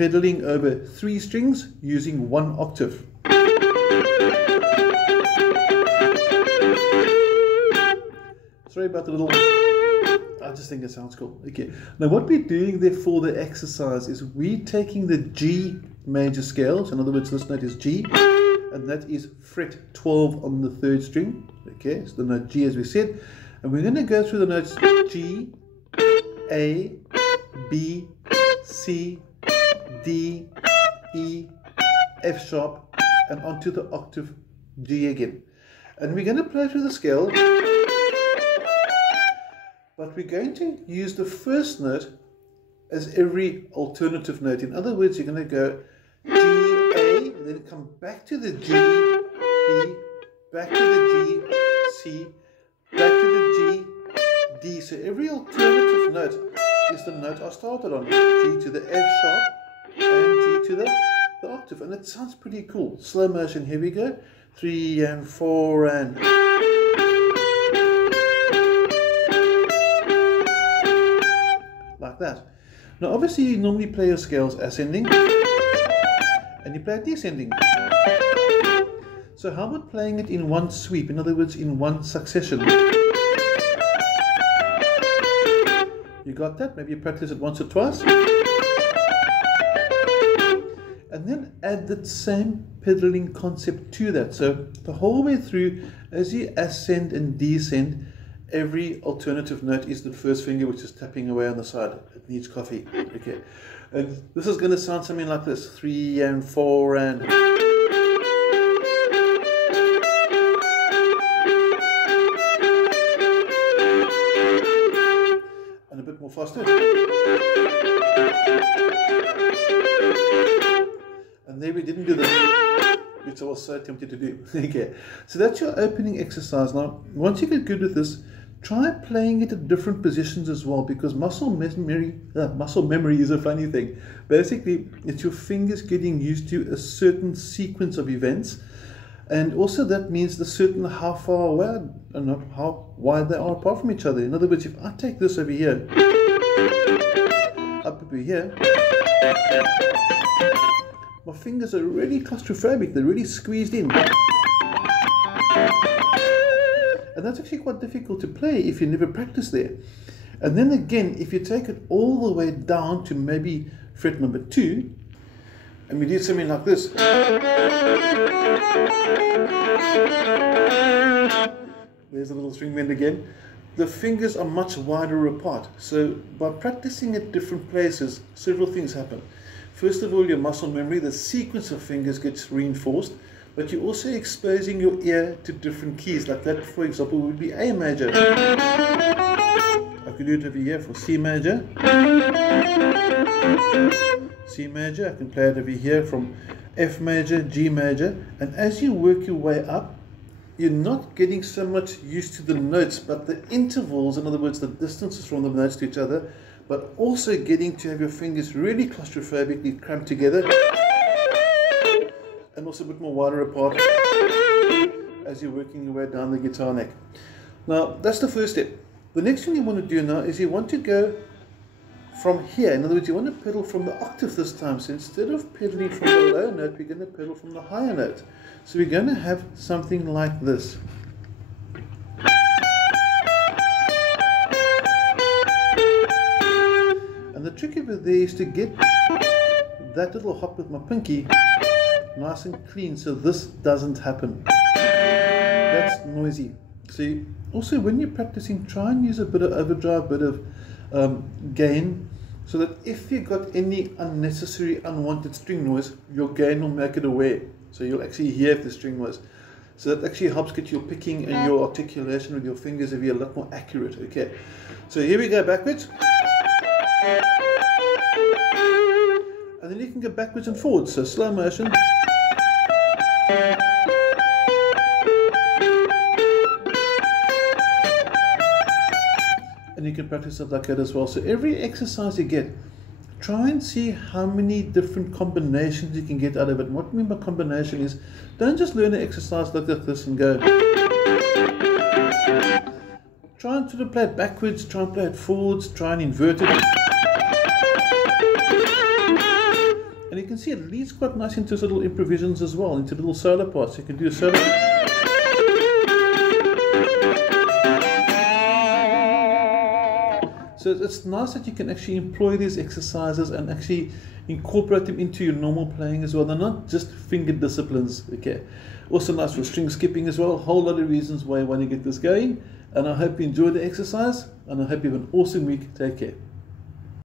pedaling over 3 strings using 1 octave. Sorry about the little, I just think it sounds cool. Okay, now what we're doing there for the exercise is we're taking the G major scale, so in other words this note is G, and that is fret 12 on the 3rd string. Okay, so the note G as we said, and we're going to go through the notes G, A, B, C, D, E, F sharp, and onto the octave G again. And we're going to play through the scale, but we're going to use the first note as every alternative note. In other words, you're going to go G, A, and then come back to the G, B, back to the G, C, back to the G, D. So every alternative note is the note I started on. G to the F sharp and G to the octave. And it sounds pretty cool. Slow motion, here we go. 3 and 4 and... like that. Now obviously you normally play your scales ascending and you play it descending. So how about playing it in one sweep, in other words in one succession? You got that? Maybe you practice it once or twice. And then add that same pedaling concept to that. So the whole way through, as you ascend and descend, every alternative note is the first finger which is tapping away on the side. It needs coffee. Okay. And this is going to sound something like this. 3 and 4 and... and a bit more faster. And there we didn't do this, which I was so tempted to do. Okay. So that's your opening exercise. Now, once you get good with this, try playing it at different positions as well, because muscle memory is a funny thing. Basically, it's your fingers getting used to a certain sequence of events, and also that means the certain how far away and how wide they are apart from each other. In other words, if I take this over here, up over here, my fingers are really claustrophobic, they're really squeezed in. And that's actually quite difficult to play if you never practice there. And then again, if you take it all the way down to maybe fret number 2, and we do something like this. There's a little string bend again. The fingers are much wider apart. So by practicing at different places, several things happen. First of all, your muscle memory, the sequence of fingers gets reinforced. But you're also exposing your ear to different keys. Like that, for example, would be A major. I could do it over here for C major. C major. I can play it over here from F major, G major. And as you work your way up, you're not getting so much used to the notes, but the intervals, in other words, the distances from the notes to each other, but also getting to have your fingers really claustrophobically cramped together. And also a bit more wider apart as you're working your way down the guitar neck. Now, that's the first step. The next thing you want to do now is you want to go from here. In other words, you want to pedal from the octave this time. So instead of pedaling from the low note, we're going to pedal from the higher note. So we're going to have something like this. And the trick over there is to get that little hop with my pinky nice and clean, so this doesn't happen. That's noisy. So also when you're practicing, try and use a bit of overdrive, bit of gain, so that if you've got any unnecessary unwanted string noise, your gain will make it aware. So you'll actually hear if the string noise. So that actually helps get your picking and your articulation with your fingers to be a lot more accurate. Okay, so here we go backwards. And then you can go backwards and forwards, so slow motion. And you can practice it like that as well. So every exercise you get, try and see how many different combinations you can get out of it. And what I mean by combination is, don't just learn an exercise like this and go. Try and sort of play it backwards, try and play it forwards, try and invert it. can see it leads quite nice into little improvisions as well, into little solo parts. You can do a solo. So it's nice that you can actually employ these exercises and actually incorporate them into your normal playing as well. They're not just finger disciplines, okay? Also nice for string skipping as well. A whole lot of reasons why you want to get this going. And I hope you enjoy the exercise, and I hope you have an awesome week. Take care.